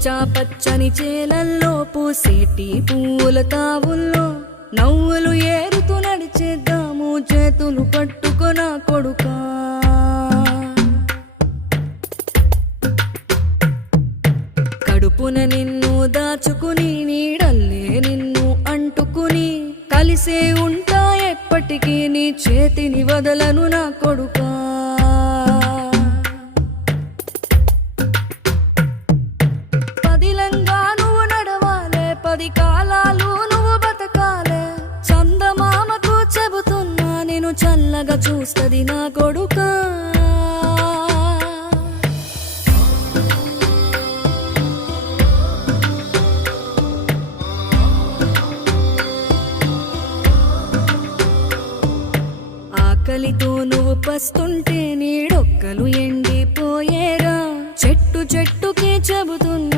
పచ్చా పచ్చని చేలల్లో పూసేటి పూల తావుల్లో నవ్వులు ఏరుతూ నడిచేద్దాము చేతులు పట్టుకొన కొడుకా. కడుపున నిన్ను దాచుకుని నీడల్లే నిన్ను అంటుకుని కలిసే ఉంటా ఎప్పటికీ నీ చేతిని వదలను నా కొడుకా. పదిలంగా నువ్వు నడవాలే, 10 కాలాలు నువ్వు బతకాలే. చందమామకు చెబుతున్నా నేను చల్లగా చూస్తది నా కొడుకా. ఆకలితో నువ్వు పస్తుంటే నీడొక్కలు ఎండిపోయేరా. చెట్టు చెట్టుకే చెబుతున్నా